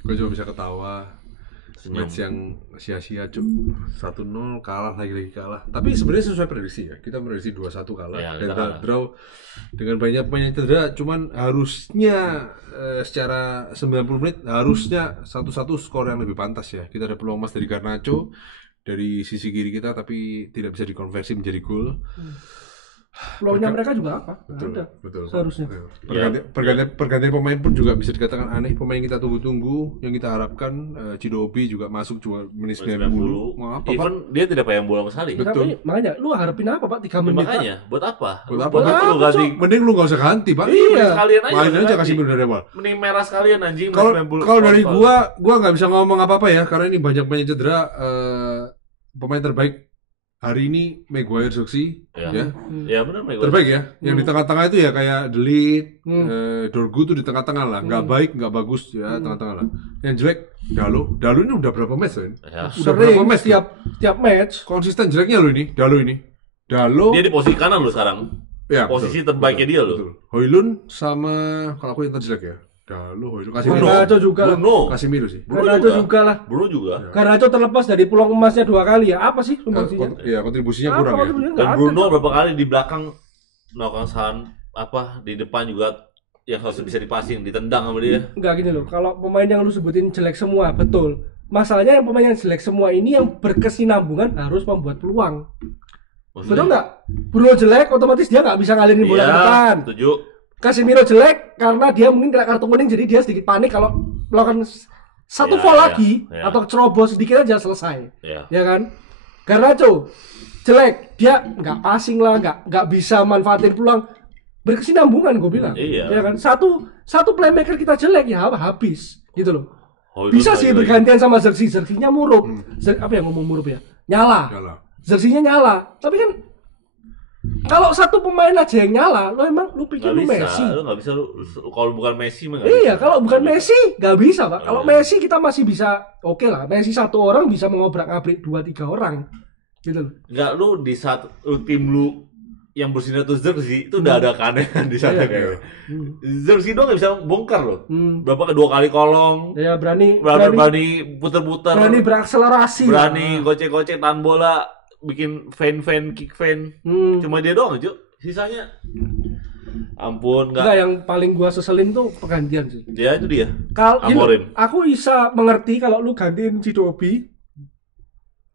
Gue cuma bisa ketawa. Senyum. Match yang sia-sia cuk. 1-0 kalah lagi kalah. Tapi sebenarnya sesuai prediksi ya. Kita prediksi 2-1 kalah Ya, dan kita kita kalah. draw dengan banyak pemain yang cedera. Cuman harusnya secara 90 menit harusnya 1-1 skor yang lebih pantas ya. Kita ada peluang emas dari Garnacho dari sisi kiri kita tapi tidak bisa dikonversi menjadi gol. Peluangnya mereka juga apa? Nggak Betul, ada. betul. Seharusnya. Pergantian pemain pun juga bisa dikatakan aneh. Pemain yang kita tunggu-tunggu, yang kita harapkan, Cidobi juga masuk cuma menit 90. Mau apa, Pak? Even dia tidak payang bola sama sekali. Betul. Tapi makanya lu harapin apa Pak 3 menit? Pak? Makanya buat apa? Buat apa? Buat Buat apa lu apa, ganti? Mending lu gak usah ganti, Pak. Iya. Sekalian aja. Main aja ganti. kasih minum dari awal. Mending merah sekalian anjing. Kalau 90. kalau dari gua nggak bisa ngomong apa-apa ya karena ini banyak pemain cedera. Pemain terbaik hari ini Maguire Zirkzee Ya. ya. Ya benar Maguire. Terbaik ya. Yang di tengah-tengah itu ya kayak Delit, Dorgu tuh di tengah-tengah lah. Nggak baik, nggak bagus ya, tengah-tengah lah. Yang jelek Dalo. Dalo ini udah berapa match kan? Ya. Udah berapa Sering match tiap match. konsisten jeleknya lo ini, Dalo ini. Dalo Dia di posisi kanan lu sekarang. ya, posisi betul, terbaiknya dia loh. betul. Hoylund sama kalau aku yang terjelek ya. Dalo, Hoylund, Casemiro. Garnacho juga lah. Bruno. Casemiro sih. Garnacho juga lah. Bruno juga. Garnacho terlepas dari peluang emasnya 2 kali ya. Apa sih sumbangsinya? Iya, kontribusinya Apa kurang ya. kontribusinya? Dan Nggak ada, Bruno Cok. berapa kali di belakang melakukan kesalahan apa di depan juga yang harus bisa dipasing, ditendang sama dia. Enggak gini loh, kalau pemain yang lu sebutin jelek semua, betul. Masalahnya yang pemain yang jelek semua ini yang berkesinambungan harus membuat peluang. Betul nggak? Bruno jelek, otomatis dia nggak bisa ngalirin bola Iya, ke depan. setuju. Casemiro jelek karena dia mungkin kena kartu kuning, jadi dia sedikit panik kalau melakukan satu Iya, foul iya, lagi iya. atau ceroboh sedikit aja selesai. Ya. Ya kan? Garnacho jelek, dia nggak passing lah, nggak bisa manfaatin peluang. Berkesinambungan gue bilang. Iya. Ya kan? Satu playmaker kita jelek ya habis gitu loh. Hoylund Bisa sih lagi. bergantian sama Zirkzee, Zirkzee-nya murup. Apa yang ngomong murup ya? Nyala. Yalah. Zirkzee-nya nyala. Tapi kan kalau satu pemain aja yang nyala, lo emang lu pikir Nggak lu bisa, Messi? lu nggak bisa lu kalau bukan Messi mah nggak Iya, bisa. kalau bukan Messi nggak bisa, Pak. Kalau Iya. Messi kita masih bisa, oke lah. Messi satu orang bisa mengobrak-abrik 2-3 orang, gitu loh. Nggak, lu di saat tim lu yang bersinar tuh Zirkzee itu udah ada keanehan di sana Iya. kayak. Zirkzee doang nggak bisa bongkar loh. Hmm. Berapa 2 kali kolong, Ya berani berani puter-puter, berani berakselerasi. berani lah. gocek-gocek tahan bola, bikin fan kick fan. Hmm. Cuma dia doang, Cuk. Sisanya ampun, Enggak, nggak. yang paling gua seselin tuh pergantian sih. Ya itu dia. Kalau Amorim. aku bisa mengerti kalau lu gantiin Cidobi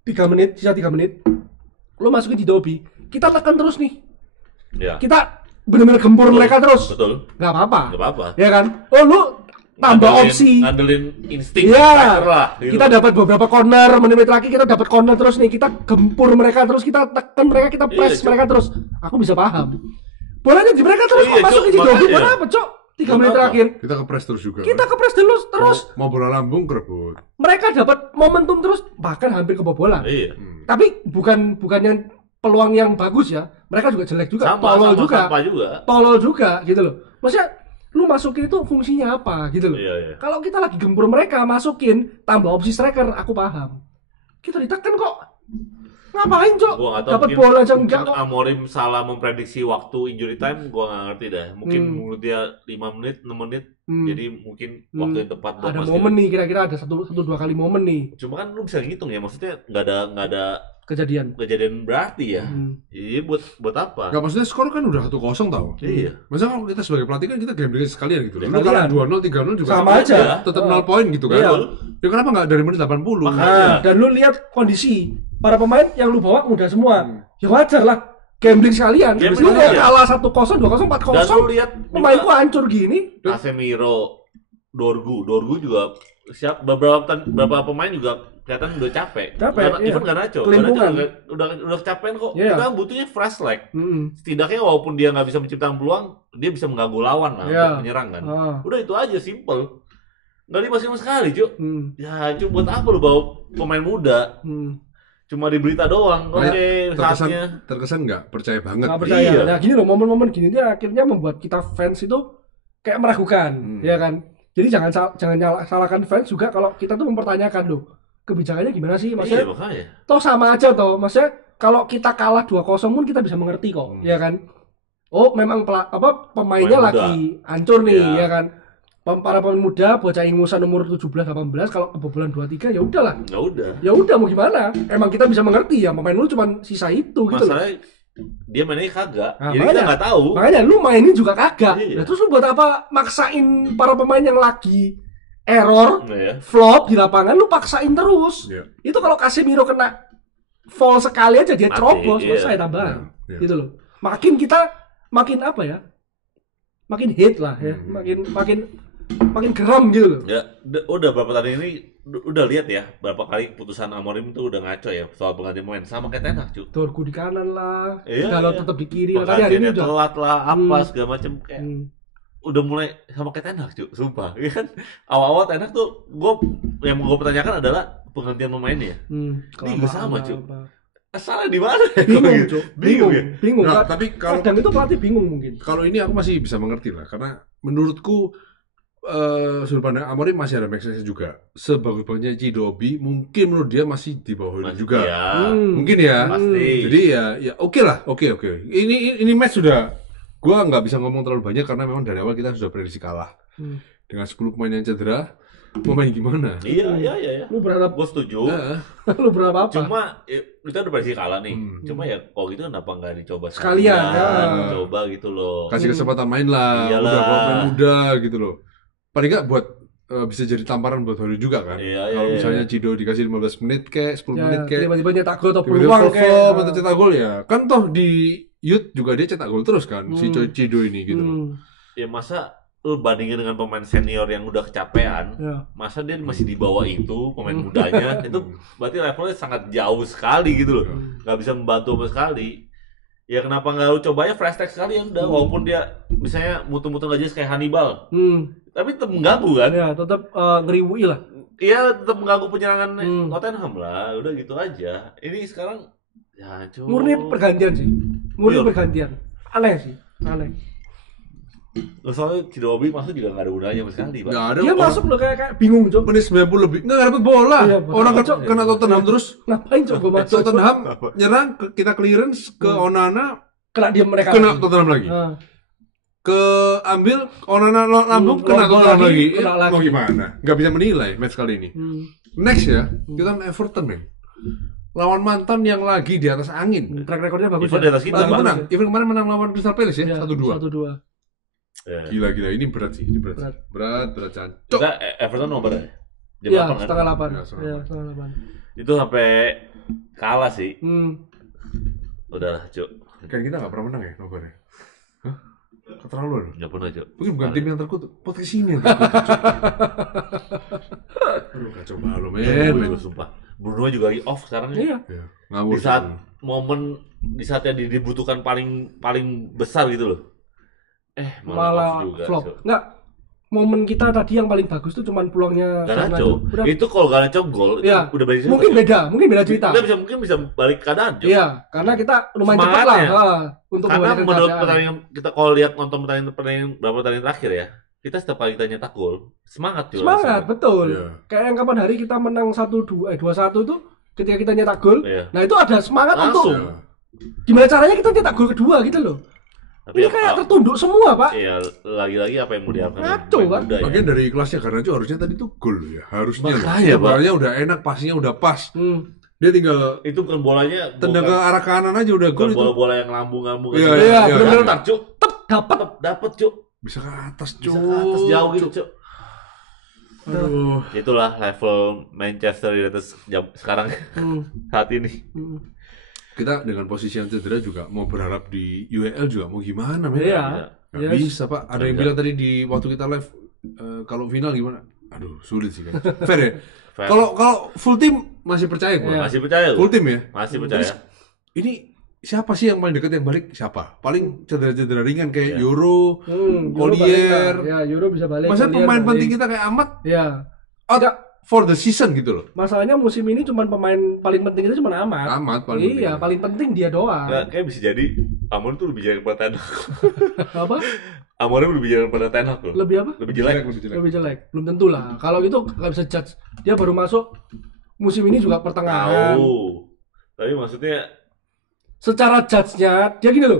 3 menit, sisa 3 menit. Lu masukin Cidobi, kita tekan terus nih. Ya. Kita benar-benar gempur Betul, mereka terus. Betul. Nggak apa-apa. Nggak apa-apa. Ya kan? Oh, lu tambah Ngandelin- opsi. Ngandelin insting Iya. striker lah. Gitu. Kita dapat beberapa corner, menit lagi kita dapat corner terus nih. Kita gempur mereka terus, kita tekan mereka, kita press Iya, Cok. mereka terus. Aku bisa paham. Bolanya di mereka terus, Iya, kok masukin Cok, Cidobi makanya. buat apa, Cok? 3 menit Buat apa? terakhir. Kita kepres terus juga. Kita kan? kepres dulu terus. Mau bola lambung kerebut. Mereka dapat momentum terus, bahkan hampir kebobolan. Iya. Tapi bukan yang peluang yang bagus ya. Mereka juga jelek juga, tolol juga. Sampah juga. Tolol juga gitu loh. Maksudnya lu masukin itu fungsinya apa gitu loh. Iya, iya. Kalau kita lagi gempur mereka masukin tambah opsi striker, aku paham. Kita ditekan kok. Ngapain, Cok? Gua nggak tahu, Dapat mungkin- bola aja enggak mungkin kok. Amorim salah memprediksi waktu injury time, gua nggak ngerti dah. Mungkin menurut dia 5 menit, 6 menit, jadi mungkin waktu yang tepat buat Ada masukin. momen nih, kira-kira ada satu dua kali momen nih Cuma kan lu bisa ngitung ya, maksudnya nggak ada kejadian. kejadian berarti ya. Jadi buat apa? Nggak, maksudnya skor kan udah 1-0 tau. Iya. Masa kalau kita sebagai pelatih kan kita gambling sekalian gitu. Lu Sekalian. kalah 2-0, 3-0 juga Sama aja. tetap 0 poin gitu kan. Iya. Ya kenapa nggak dari menit 80? Nah, dan lu lihat kondisi para pemain yang lu bawa muda semua. Ya wajar lah. Gambling sekalian. Gambling Lu mau sekalian. kalah 1-0, 2-0, Dan 4-0. lu lihat Pemainku hancur gini. Casemiro, Dorgu juga beberapa pemain juga kelihatan udah capek. Capek, iya. Even Garnacho Kelimpungan. udah kecapean kok. Iya. Kita butuhnya fresh leg. Mm-mm. Setidaknya walaupun dia nggak bisa menciptakan peluang, dia bisa mengganggu lawan lah Iya. untuk menyerang kan. Ah. Udah itu aja, simple. Nggak dimasukin sama sekali, Cuk. Hmm. Ya, Cuk, buat apa lu bawa pemain muda? Hmm. Cuma di berita doang. Oke, saatnya. Terkesan nggak percaya banget. Nggak percaya. Iya. Nah gini loh, momen-momen gini dia akhirnya membuat kita fans itu kayak meragukan, ya kan? Jadi jangan salahkan fans juga kalau kita tuh mempertanyakan loh kebijakannya gimana sih, Iya, maksudnya makanya. toh sama aja toh, maksudnya kalau kita kalah 2-0 pun kita bisa mengerti kok, ya kan? Oh memang pemainnya Pemain muda. lagi hancur nih, Iya. ya kan? para pemain muda, bocah ingusan umur 17-18 kalau kebobolan 2-3 ya udahlah. Ya udah mau gimana? Emang kita bisa mengerti ya pemain lu cuma sisa itu gitu loh. Masalahnya dia mainnya kagak. Nah, jadi kita nggak tahu. Makanya lu mainin juga kagak. Iya. Nah, terus lu buat apa maksain para pemain yang lagi error, Iya. flop di lapangan lu paksain terus. Iya. Itu kalau Casemiro kena foul sekali aja dia Mati, terobos, iya. selesai tambahan. Iya. Gitu loh. Makin kita makin apa ya? Makin hate lah ya. Makin geram gitu loh. Ya, udah berapa tadi ini udah lihat ya berapa kali keputusan Amorim itu udah ngaco ya soal pengganti pemain sama kayak Ten Hag, Cuk. Dorgu di kanan lah, Iya, kalau iya. tetap di kiri lah. Tadi hari ini Penggantiannya udah telat lah, apa segala macem kayak udah mulai sama kayak Ten Hag, Cuk. Sumpah. Iya kan awal-awal Ten Hag tuh yang gue pertanyakan adalah penggantian pemainnya. Ini juga sama, Cuk. Asalnya di mana? Bingung, Cuk. Bingung ya. Bingung. Nah, Ka- tapi kalau kadang itu pelatih bingung mungkin. kalau ini aku masih bisa mengerti lah, karena menurutku sudut pandang Amorim masih ada make sense juga. Sebagus-bagusnya Cidobi, mungkin menurut dia masih di bawah ini juga. Ya, Mungkin ya. pasti. Jadi ya oke lah, oke. Ini match sudah, gua nggak bisa ngomong terlalu banyak karena memang dari awal kita sudah prediksi kalah. Dengan 10 pemain yang cedera, mau main gimana? Iya. Lu berharap Gue setuju. lu berharap apa? Cuma kita udah prediksi kalah nih. Cuma ya kalau gitu kenapa nggak dicoba Sekalian, ya. Coba gitu loh. Kasih kesempatan main lah, Iyalah. udah pemain muda gitu loh. Paling nggak buat bisa jadi tamparan buat Hory juga kan. Iya, Kalau iya, misalnya Cido dikasih 15 menit kayak 10 menit kayak tiba-tiba nyetak gol atau tiba-tiba peluang perform kayak atau cetak gol ya. Kan toh di youth juga dia cetak gol terus kan si Cido ini gitu loh. Ya masa lu bandingin dengan pemain senior yang udah kecapean, Ya. masa dia masih di bawah itu pemain mudanya, itu berarti levelnya sangat jauh sekali gitu loh, nggak bisa membantu sama sekali. Ya kenapa nggak lu coba aja fresh tag sekali ya udah, walaupun dia misalnya mutu-mutu nggak jelas kayak Hannibal, tapi tetap mengganggu kan? Ya, tetap ngeriwui lah. Iya tetap mengganggu penyerangan Tottenham lah, udah gitu aja. Ini sekarang ya Murni pergantian sih. Murni Iya. pergantian. Aneh sih, aneh. Soalnya Cidobi masuk juga nggak ada gunanya sama sekali, Pak. Nggak ada Dia orang masuk loh kayak bingung, Cok. menit 90 lebih nggak dapet bola. Iya, betul. Orang kena Tottenham terus. Ngapain coba masuk? Tottenham nyerang kita clearance ke Onana, Kena dia mereka. kena Tottenham lagi. Ah. Ke ambil Onana lambung kena Gol Tottenham lagi, lagi. kena lagi. Mau gimana? Nggak bisa menilai match kali ini. Next ya, kita lawan Everton, men. Lawan mantan yang lagi di atas angin. Track recordnya bagus. Even di atas kita, Lagi Bang. menang. Even kemarin menang lawan Crystal Palace ya, 1-2. 1-2. Ya. Gila, ini berat sih, ini berat. Berat, cancok. Kita Everton nomor ya? Jam Iya, 8 kan? setengah 8. Ya, setengah Iya, setengah 8. Itu sampai kalah sih. Udahlah, Cuk. Kan kita nggak pernah menang ya, nobar ya? Hah? Keterlaluan. Nggak pernah, Cuk. Mungkin bukan tim yang terkutuk, podcast ini yang terkutuk. Cuk. Aduh, kacau balau, men. Sumpah. Bruno juga lagi off sekarang ya. Iya. Ya, ngawur. Di saat momen di saat yang dibutuhkan paling besar gitu loh. Malah off juga, flop. Cuk. Enggak. Momen kita tadi yang paling bagus tuh cuman peluangnya Garnacho. Udah. Itu kalau Garnacho gol itu Iya. udah balik Mungkin beda cerita. Mungkin bisa balik keadaan, Cuk. Iya, karena kita lumayan cepat lah Semangatnya. untuk Karena membalikan menurut keadaan. pertandingan kita kalau lihat nonton pertandingan berapa pertandingan terakhir ya, kita setiap kali kita nyetak gol, semangat Cuk. Semangat, betul. Iya. Kayak yang kapan hari kita menang 2-1 tuh ketika kita nyetak gol. Iya. Nah, itu ada semangat Langsung. untuk gimana caranya kita nyetak gol kedua gitu loh. Tapi Ini kayak tertunduk semua, Pak. Iya, lagi-lagi apa yang mau diharapkan Ngaco, pemain kan? muda ya? Bagian dari kelasnya Garnacho harusnya tadi tuh gol ya, harusnya. Makanya, Pak. Bolanya udah enak, pasnya udah pas. Hmm. Dia tinggal Itu bukan bolanya tendang ke arah kanan aja udah bukan gol itu. bola-bola yang lambung-lambung Iya, gitu. iya, bener-bener Tetap, Cuk. Dapat, Cuk. Bisa ke atas, Bisa ke atas jauh gitu, Cuk. Aduh. Itulah level Manchester United sekarang saat ini. Kita dengan posisi yang cedera juga mau berharap di UEL juga mau gimana, men? Iya. Nggak Yes. bisa, Pak. Ada yang bilang tadi di waktu kita live kalau final gimana? Aduh, sulit sih kan. Fair ya? Fair. Kalau full tim masih percaya gua. Iya. Masih percaya lu? Full tim ya? Masih percaya. Ini siapa sih yang paling dekat yang balik? Siapa? Paling cedera-cedera ringan kayak Iya. Euro, Euro balik Collier. lah. Ya, Euro bisa balik. Masa Collier pemain balik. penting kita kayak Amat Ya. out for the season gitu loh. Masalahnya musim ini cuman pemain paling penting itu cuma Amat. Amat paling Iya, penting. paling penting dia doang. Nggak, kayak bisa jadi Amorim tuh lebih jelek daripada Ten Hag. Apa? Amorim lebih jelek daripada Ten Hag loh. Lebih apa? Lebih jelek. Lebih jelek. Belum tentu lah. Kalau itu nggak bisa judge. Dia baru masuk musim ini juga pertengahan. Tahu. Tapi maksudnya Secara judge-nya dia gini loh.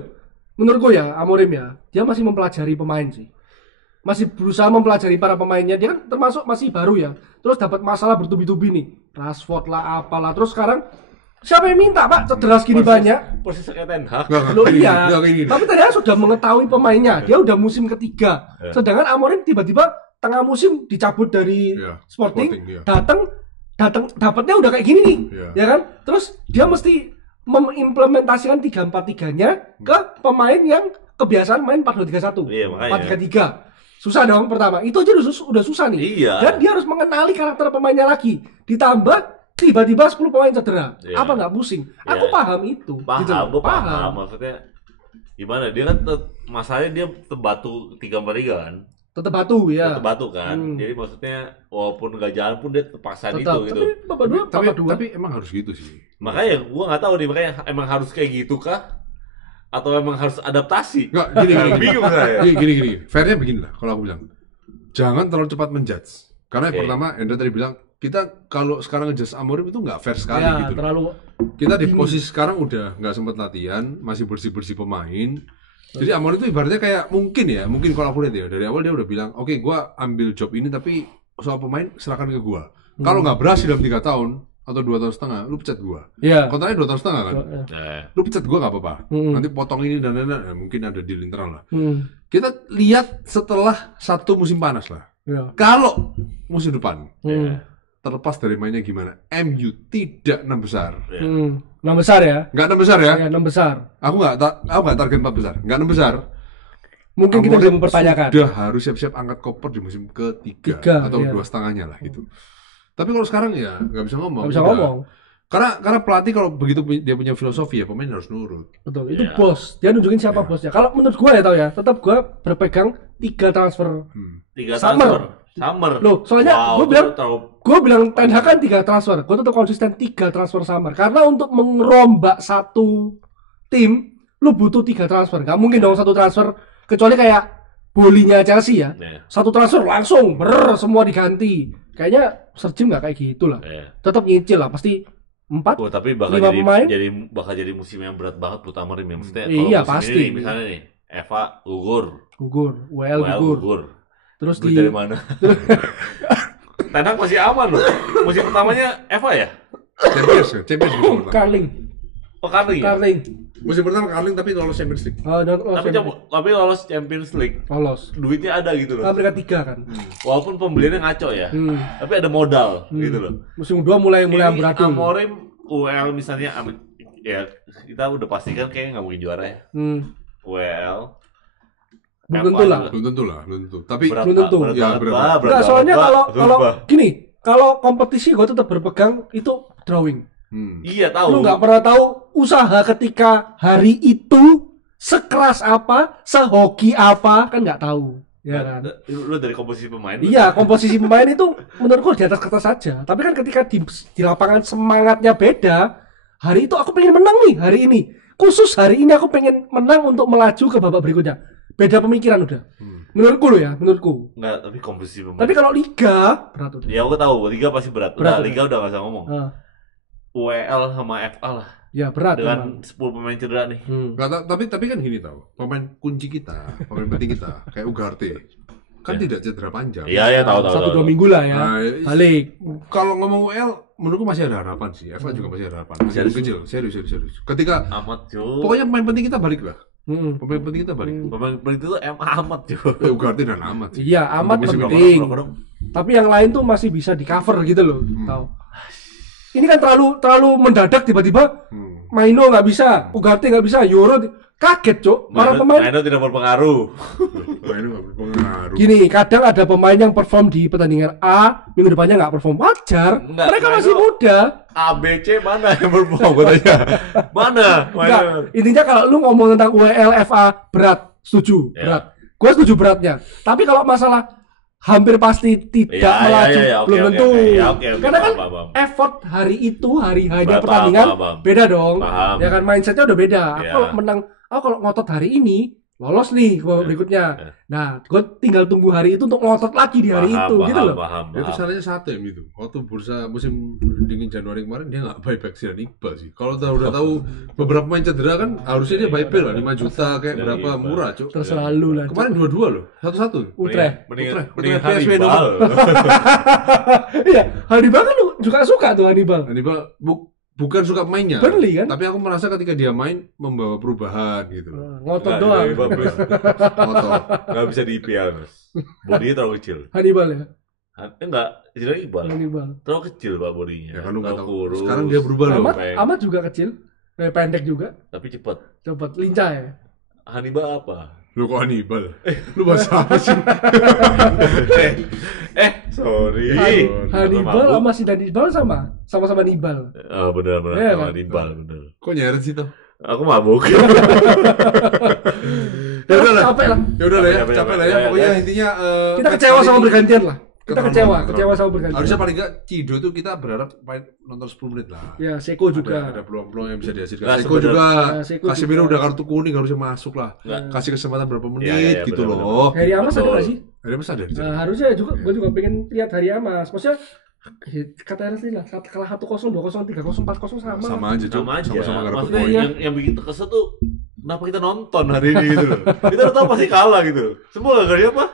Menurut gue ya, Amorim ya, dia masih mempelajari pemain sih. masih berusaha mempelajari para pemainnya. Dia kan termasuk masih baru ya. Terus dapat masalah bertubi-tubi nih. Rashford lah apalah. Terus sekarang siapa yang minta Pak cedera segini banyak? Persis kayak Ten Hag. Loh iya. Tapi Ten Hag sudah mengetahui pemainnya. Dia udah musim ketiga. Sedangkan Amorim tiba-tiba tengah musim dicabut dari Sporting. Datang dapatnya udah kayak gini nih. Ya kan? Terus dia mesti mengimplementasikan 3-4-3-nya ke pemain yang kebiasaan main 4-2-3-1. Iya, makanya. 4-3-3. Susah dong pertama. Itu aja udah susah nih. Iya. Dan dia harus mengenali karakter pemainnya lagi. Ditambah tiba-tiba 10 pemain cedera. Iya. Apa nggak pusing? Aku paham itu. Paham, gitu. gue paham. Maksudnya gimana? Dia kan masalahnya dia batu 3-4-3 kan. Tetap batu ya. Tetap batu kan. Jadi maksudnya walaupun nggak jalan pun dia terpaksa itu gitu. Tapi emang harus gitu sih. Makanya gue nggak tahu nih, makanya emang harus kayak gitu kah? Atau emang harus adaptasi? Nggak, gini. Bingung saya. Gini. Fairnya begini lah, kalau aku bilang. Jangan terlalu cepat menjudge. Karena yang pertama, Enda tadi bilang, kita kalau sekarang ngejudge Amorim itu nggak fair sekali ya, gitu. Terlalu kita di posisi sekarang udah nggak sempat latihan, masih bersih-bersih pemain. Jadi Amorim itu ibaratnya kayak mungkin kalau aku lihat ya, dari awal dia udah bilang, oke, gua ambil job ini tapi soal pemain serahkan ke gua. Kalau nggak berhasil dalam 3 tahun, atau 2 tahun setengah, lu pecat gua. Iya. Kontraknya 2 tahun setengah kan? Lu pecat gua nggak apa-apa. Nanti potong ini dan lain-lain, mungkin ada deal internal lah. Kita lihat setelah 1 musim panas lah. Kalau musim depan, terlepas dari mainnya gimana, MU tidak 6 besar. 6 besar ya? Nggak 6 besar ya? 6 besar. Aku nggak target 4 besar. Nggak 6 besar. Mungkin kita bisa mempertanyakan. Sudah harus siap-siap angkat koper di musim ketiga atau 2,5-nya lah gitu. Tapi kalau sekarang ya nggak bisa ngomong. Nggak bisa ngomong. Karena pelatih kalau begitu dia punya filosofi ya pemain harus nurut. Betul. Itu bos. Dia nunjukin siapa bosnya. Kalau menurut gua ya tetap gua berpegang 3 transfer. 3 transfer. Summer. Loh, soalnya gua bilang Ten Hag kan 3 transfer. Gua tetap konsisten 3 transfer summer. Karena untuk mengerombak satu tim, lu butuh 3 transfer. Gak mungkin dong 1 transfer kecuali kayak bolinya Chelsea ya. 1 transfer langsung semua diganti. Kayaknya Sergim nggak kayak gitu lah. Tetap nyicil lah, pasti 4. Tapi bakal jadi musim yang berat banget buat Amorim ya. Maksudnya iya pasti. Ini, misalnya nih, Eva gugur, WL gugur. Terus dari mana? Ten Hag masih aman loh. Musim pertamanya Eva ya? Champions musim pertama. Carling. Oh Carling. Musim pertama Carling tapi lolos Champions League. Tapi lolos Champions League. Lolos. Duitnya ada gitu loh. Amerika 3 kan. Walaupun pembeliannya ngaco ya. Tapi ada modal gitu loh. Musim 2 mulai amburadul. Amorim UEL misalnya ya kita udah pastikan kayaknya nggak mungkin juara ya. UEL belum tentu lah. Tapi belum tentu. Berat. Soalnya kalau kompetisi gue tetap berpegang itu drawing. Iya tahu. Lu nggak pernah tahu usaha ketika hari itu sekeras apa, sehoki apa, kan nggak tahu. Ya kan? Lu dari komposisi pemain. Iya, komposisi pemain itu menurutku di atas kertas saja. Tapi kan ketika di lapangan semangatnya beda, hari itu aku pengen menang nih hari ini. Khusus hari ini aku pengen menang untuk melaju ke babak berikutnya. Beda pemikiran udah. Menurutku loh ya, menurutku. Enggak, tapi komposisi pemain. Tapi kalau liga berat udah. Ya aku tahu, liga pasti berat. Liga udah enggak usah ngomong. UEL sama FA lah. Ya berat dengan 10 pemain cedera nih. Tapi kan gini tau, pemain kunci kita, pemain penting kita kayak Ugarte kan tidak cedera panjang. Iya tahu. 1-2 minggu lah ya. Balik. Kalau ngomong UEL menurutku masih ada harapan sih. FA juga masih ada harapan. Masih kecil, serius. Ketika pokoknya pemain penting kita balik lah. Pemain penting kita balik. Pemain penting itu Amat juga. Ugarte dan Amat sih. Iya, Amat penting. Tapi yang lain tuh masih bisa di cover gitu loh. Tahu. Ini kan terlalu mendadak tiba-tiba. Maino nggak bisa, Ugarte nggak bisa, Euro kaget cok. Para pemain Maino tidak berpengaruh. Gini, kadang ada pemain yang perform di pertandingan A, minggu depannya nggak perform, wajar. Mereka masih muda. A, B, C mana yang perform katanya? Mana? Intinya kalau lu ngomong tentang UEL, FA berat, setuju, berat. Gue setuju beratnya. Tapi kalau masalah hampir pasti tidak melaju, belum tentu. Karena kan effort hari itu, hari hanya pertandingan beda dong. Ya kan mindsetnya udah beda. Kalau ngotot hari ini, lolos nih ke babak berikutnya. Nah, gue tinggal tunggu hari itu untuk ngotot lagi di hari itu, gitu loh. Itu salahnya satu ya itu. Waktu bursa musim dingin Januari kemarin dia nggak buyback Zidane Iqbal sih. Kalau udah tahu beberapa pemain cedera kan harusnya dia buyback lah 5 juta kayak berapa murah, Cuk. Terserah lu lah. Kemarin 2-2 loh, 1-1. Utrecht. Mendingan PSV Hannibal. Iya, Hannibal kan lu suka tuh Hannibal. Hannibal bukan suka mainnya, Burnley kan? tapi aku merasa ketika dia main membawa perubahan gitu. Ngotot doang. Motor. Nggak bisa di IPL, Mas. Bodinya terlalu kecil. Hannibal ya. Enggak, Zidane Iqbal. Hannibal. Terlalu kecil Pak bodinya. Ya kan lu nggak Terlalu tahu. kurus. Sekarang dia berubah loh. Amat juga kecil. Pendek juga. Tapi cepat. Cepet lincah ya. Hannibal apa? Lu kok Hannibal? Lu bahasa apa sih? Sorry. Hannibal sama Zidane Iqbal sama-sama Nibal. Oh, benar Iya, sama kan? Hannibal, benar. Kok nyeret sih toh? Aku mabuk. Ya udah lah. Capek lah. Ya udah lah ya, Capek, capek lah capek. ya. Pokoknya intinya Kita match kecewa kali sama ini bergantian lah. Kita keterlaluan. kecewa sama bergantian. Harusnya paling enggak Cido tuh kita berharap main nonton 10 menit lah. Ya, Seko juga. Ada peluang-peluang yang bisa dihasilkan. Nggak, Seko juga. Ya, Seko Casemiro juga. udah kartu kuning harusnya masuk lah. Nggak. Kasih kesempatan berapa menit Iya, gitu benar, loh. Hari Amas ada Betul. nggak sih? Ada masa ada. Nah, harusnya juga gue juga pengen lihat Hari Amas. Maksudnya kata Ernest lah, kalah 1-0, 2-0, 3-0, 4-0 sama. Sama aja, Cuk. Sama aja. Sama-sama nggak dapet Maksudnya poin. iya. yang bikin kesel tuh kenapa kita nonton hari ini gitu loh. Kita udah tahu pasti kalah gitu. Semua gara-gara apa?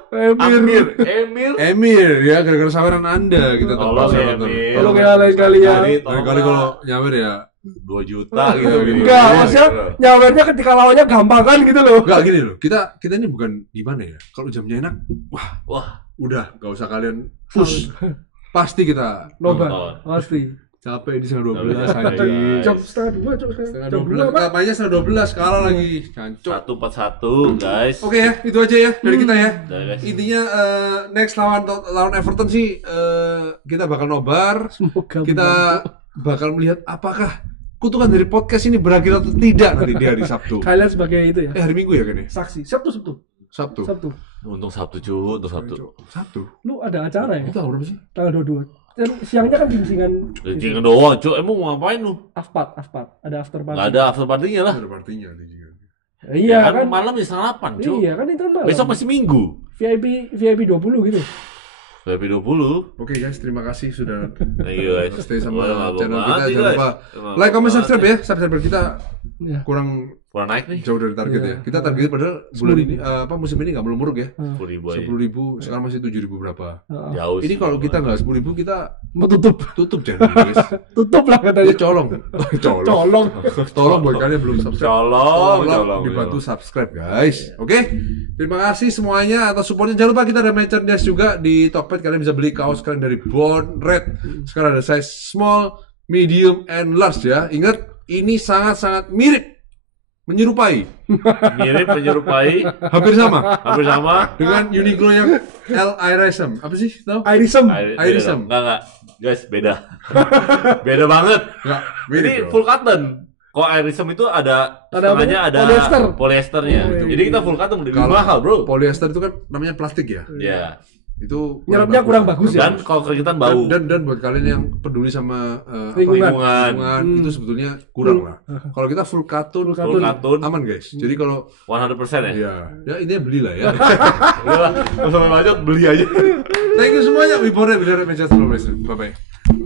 Emir. Ya gara-gara saweran Anda kita Tolong terpaksa ya, nonton. Emir. Tolong ya, lain kali ya. Kali kalau nyawer ya 2 juta gitu. Enggak, maksudnya nyawernya ketika lawannya gampang kan gitu loh. enggak gini loh. Kita ini bukan gimana ya? Kalau jamnya enak, Wah, udah enggak usah kalian push. Pasti kita Nobar, nonton. pasti. capek di setengah 12 Capek. anjing. Jam setengah 2, Setengah jam 12. 2 apa? Mainnya setengah 12 kalah lagi. Cancok. 141 guys. Oke ya, itu aja ya dari kita ya. Udah, guys. Intinya next lawan Everton sih kita bakal nobar. Semoga Kita bakal melihat apakah kutukan dari podcast ini berakhir atau tidak nanti di hari Sabtu. kalian sebagai itu ya. Hari Minggu ya kan ya? Saksi. Sabtu. Sabtu. Untung Sabtu cu, untuk Sabtu. Sabtu. Lu ada acara ya? Itu tahun berapa sih? Tanggal 22. Dan siangnya kan gincingan Jangan doang cu, emang mau ngapain lu? Afpat. Ada after party. Gak ada after party-nya lah. Ada partinya nanti juga. Iya Ya kan? malam ya setengah 8 cu. Iya kan itu kan malam. Besok masih Minggu. VIP 20 gitu. VIP 20. Oke guys, terima kasih sudah Thank you guys. stay sama Wah, channel mati, kita. Jangan guys. lupa Emang like, comment, mati. subscribe ya. Subscriber kita Ya. kurang Kurang naik nih. jauh dari target Iya. ya. Kita targetnya padahal bulan ini musim ini nggak muluk-muluk ya. 10.000 aja. 10.000, sekarang masih 7.000 berapa. Jauh Ini sih. kalau kita nggak 10.000 kita Mau tutup. tutup channel guys. Tutup lah Ya katanya. colong. Colong. Tolong buat kalian yang belum subscribe. Colong. Dibantu subscribe guys. Oke. Terima kasih semuanya atas supportnya. Jangan lupa kita ada merchandise juga di Tokped. Kalian bisa beli kaos kalian dari Born Red. Sekarang ada size small, medium, and large ya. Ingat, ini sangat-sangat mirip, menyerupai, Mirip menyerupai, hampir sama hampir sama. dengan Uniqlo yang L Irism. Apa sih? Tahu? Irism. Irism. Enggak. Guys, beda. Beda banget. Enggak, Ini mirip. bro. full cotton. Kok Irism itu ada setengahnya apa? ada Polyester. polyesternya. Oh, iya. Jadi kita full cotton lebih Kalau mahal, Bro. Polyester itu kan namanya plastik ya. Ya. Itu Nyerapnya kurang bagus ya. Dan kalau keringetan bau. Dan buat kalian yang peduli sama Lingkungan. Lingkungan. itu sebetulnya kurang lah. Kalau kita full cartoon, Full cotton aman guys. Jadi kalau 100% ya. ya intinya belilah ya. Udah lah, nggak usah banyak beli aja. Thank you semuanya. We bore benar Manchester United. Bye bye.